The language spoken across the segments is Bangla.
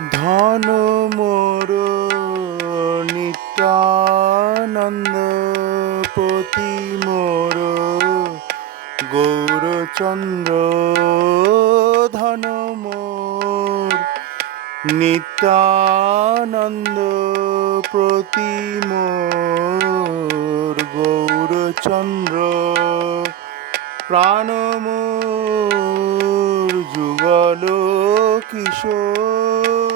ধন, মোর, নিত্যানন্দ পতি মোর, গৌরচন্দ্র, ধন, মোর, নিত্যানন্দ, প্রতি মোর, গৌরচন্দ্র, প্রাণ মোর, যুগল কিশোর।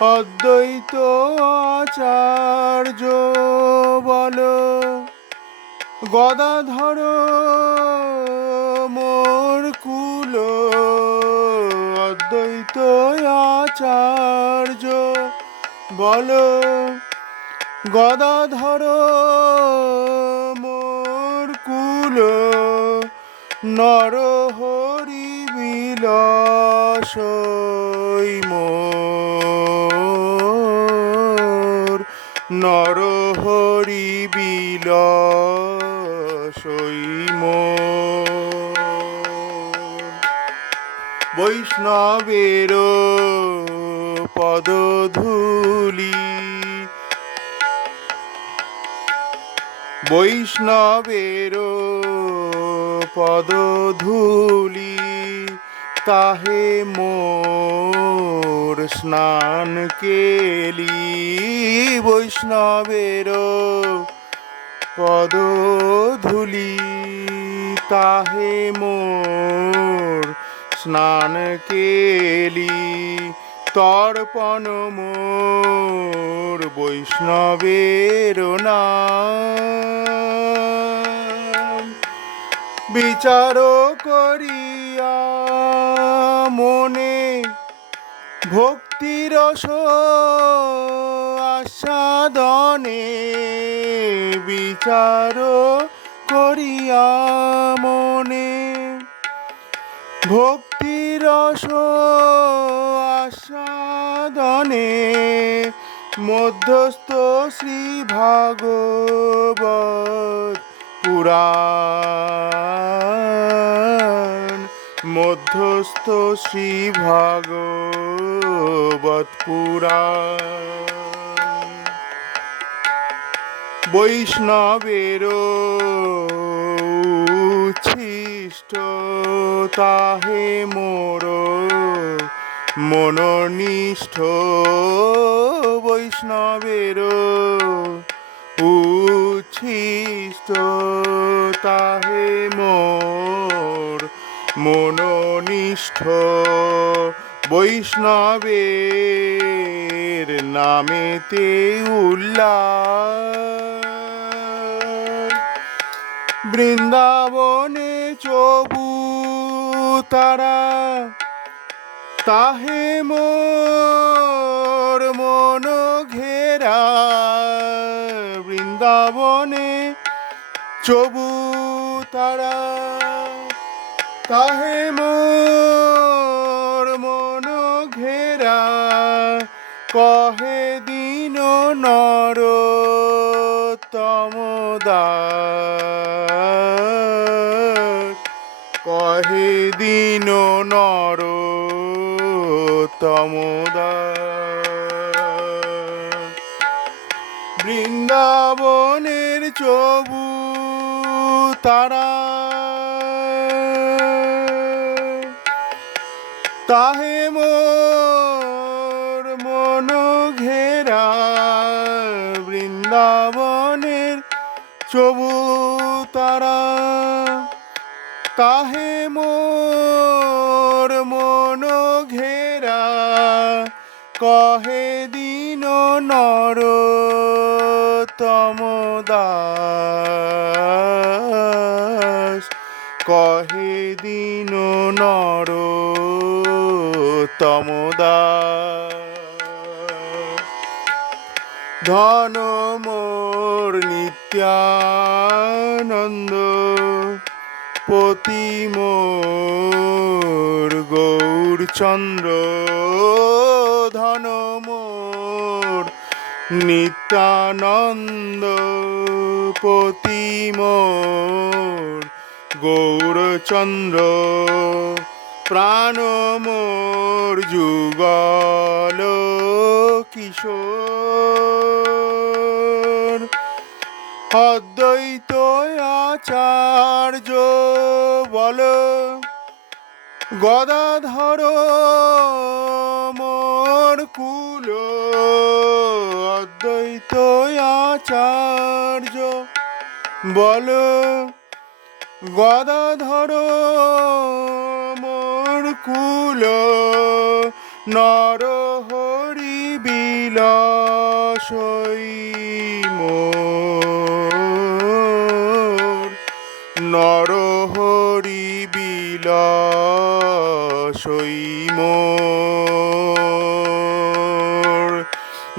অদ্বৈত আচার্য বল। গদাধর মোর কুল অদ্বৈত আচার্য বল। গদাধর মোর কুল নরহরি বিলাসই নরহরি বিলাসই মোর। বৈষ্ণবের পদধূলি। বৈষ্ণবের পদধূলি তাহে মোর স্নান কেলি বৈষ্ণবের পদধূলি তাহে মোর স্নান কেলি তর্পণ মোর বৈষ্ণবের নাম। বিচার করিয়া মনে ভক্তিরস আস্বাদনে বিচার করিয়া মনে। ভক্তিরস আস্বাদনে মধ্যস্থ শ্রী ভাগবত পুরাণ। মধ্যস্থ শ্রী ভাগবত পুরাণ। বৈষ্ণবের উচ্ছিষ্ট তাহে মোর মননিষ্ঠ বৈষ্ণবের উচ্ছিষ্ট তাহে মোর মননিষ্ঠ বৈষ্ণবের নামেতে উল্লাস। বৃন্দাবনে চবু তারা তাহে মোর মন ঘেরা। বৃন্দাবনে চবু তারা তাহে মোর মন ঘেরা, কহে দিন নর তমদাস কহে দিন নর তমদাস বৃন্দাবনের চবু তারা তাহে মোর মন ঘেরা বৃন্দাবনের চবু তারা। তাহে মোর মন ঘেরা কহে দিন নর তমদাস কহে দিন নর তমদাস ধন মোর নিত্যানন্দ পতি মোর গৌরচন্দ্র। ধন মোর নিত্যানন্দ পতি মোর গৌরচন্দ্র। প্রাণ মোর যুগল কিশোর। অদ্বৈত আচার্য বল গদাধর মোর কুল। অদ্বৈত আচার্য বল গদাধর কুল নর হরি বিলাসই নর হরি বিলাসই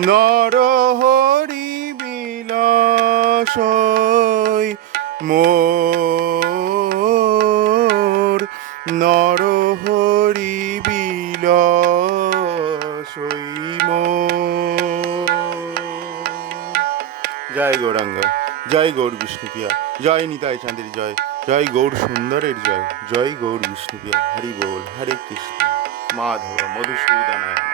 নর হরি বিলাসই মোর। নর জয় গৌরাঙ্গ, জয় গৌর বিষ্ণুপ্রিয়া, জয় নিতাই চাঁদের জয় জয় গৌর সুন্দরের জয় জয় গৌর বিষ্ণুপ্রিয়া, হরি বল, হরে কৃষ্ণ, মাধব মধুসূদনায়